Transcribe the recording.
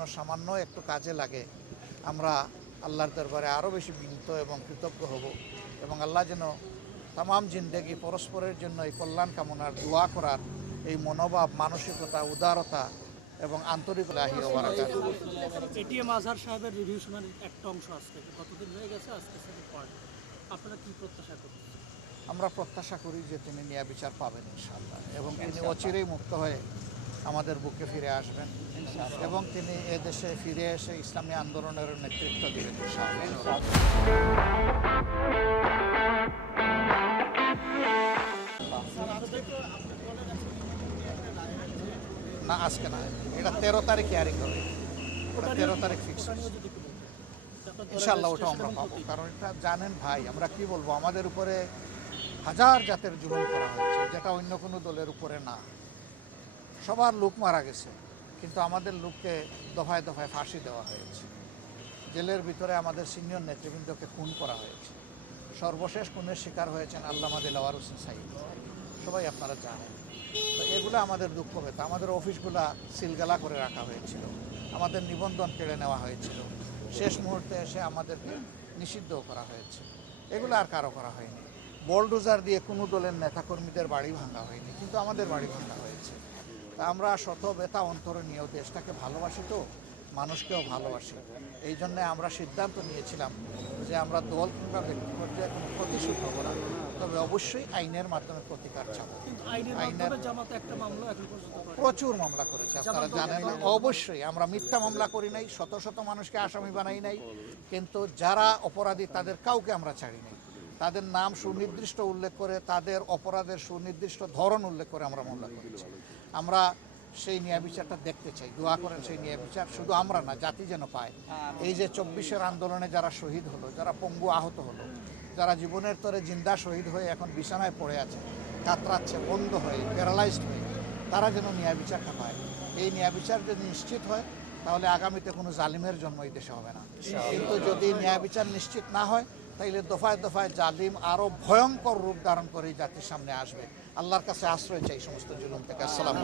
জন্য সামান্য একটু কাজে লাগে। আমরা আল্লাহর দরবারে আরও বেশি বিনীত এবং কৃতজ্ঞ হব এবং আল্লাহ যেন তামাম জিন্দেগি পরস্পরের জন্য এই কল্যাণ কামনার দোয়া করার এই মনোভাব মানসিকতা উদারতা এবং আন্তরিকতা এটিএম আজহার সাহেবের রিভিউ শোনার একটা অংশ আজকে কতদিন হয়ে গেছে আজকে আপনারা কি প্রত্যাশা করছেন? আমরা প্রত্যাশা করি যে তিনি ন্যায় বিচার পাবেন ইনশাআল্লাহ এবং তিনি অচিরেই মুক্ত হয়ে আমাদের বুকে ফিরে আসবেন। এবং তিনি এদেশে ফিরে এসে ইসলামী আন্দোলনের নেতৃত্ব দিবেন। না আজকে না। এটা তেরো তারিখ হিয়ারিং হবে। ওটা তেরো তারিখ ফিক্স ইনশাল্লাহ ওটা আমরা পাবো। কারণ এটা জানেন ভাই আমরা কি বলব? আমাদের উপরে হাজার জাতের জুলুম করা হয়েছে যেটা অন্য কোনো দলের উপরে না। সবার লোক মারা গেছে, কিন্তু আমাদের লোককে দফায় দফায় ফাঁসি দেওয়া হয়েছে। জেলের ভিতরে আমাদের সিনিয়র নেতৃবৃন্দকে খুন করা হয়েছে। সর্বশেষ খুনের শিকার হয়েছেন আল্লামা দিলাওয়ার হোসেন সাইদ। সবাই আপনারা জানেন। তো এগুলো আমাদের দুঃখ পেত আমাদের অফিসগুলা সিলগালা করে রাখা হয়েছিল। আমাদের নিবন্ধন কেড়ে নেওয়া হয়েছিল। শেষ মুহূর্তে এসে আমাদেরকে নিষিদ্ধ করা হয়েছে। এগুলো আর কারও করা হয়নি। বোলডোজার দিয়ে কোনো দলের নেতাকর্মীদের বাড়ি ভাঙা হয়নি, কিন্তু আমাদের বাড়ি ভাঙা হয়েছে। তা আমরা শত ব্যথা অন্তরে নিয়েও দেশটাকে ভালোবাসি তো মানুষকেও ভালোবাসি। এই জন্যে আমরা সিদ্ধান্ত নিয়েছিলাম যে আমরা দল কিংবা ব্যক্তি পর্যায়ে কোনো প্রতিশোধ নেব না। তবে অবশ্যই আইনের মাধ্যমে প্রতিকার চাবো। আইনের। প্রচুর মামলা করেছে আপনারা জানেন। না? অবশ্যই আমরা মিথ্যা মামলা করি নাই শত শত মানুষকে আসামি বানাই নাই। কিন্তু যারা অপরাধী তাদের কাউকে আমরা ছাড়ি নাই। তাদের নাম সুনির্দিষ্ট উল্লেখ করে, তাদের অপরাধের সুনির্দিষ্ট ধরন উল্লেখ করে আমরা মামলা করেছি। আমরা সেই ন্যায় বিচারটা দেখতে চাই, দোয়া করেন সেই ন্যায় বিচার। শুধু আমরা না, জাতি যেন পায়। এই যে চব্বিশের আন্দোলনে যারা শহীদ হলো, যারা পঙ্গু আহত হলো, যারা জীবনের তরে জিন্দা শহীদ হয়ে এখন বিছানায় পড়ে আছে, কাতরাচ্ছে, বন্ধ হয়ে প্যারালাইজড হয়ে, তারা যেন ন্যায় বিচারটা পায়। এই ন্যায় বিচার যদি নিশ্চিত হয়, তাহলে আগামীতে কোনো জালিমের জন্ম এই দেশে হবে না। কিন্তু যদি ন্যায় বিচার নিশ্চিত না হয় তাইলে দফায় দফায় জালিম আরও ভয়ঙ্কর রূপ ধারণ করে জাতির সামনে আসবে। আল্লাহর কাছে আশ্রয় চাই সমস্ত জুলুম থেকে। আসসালাম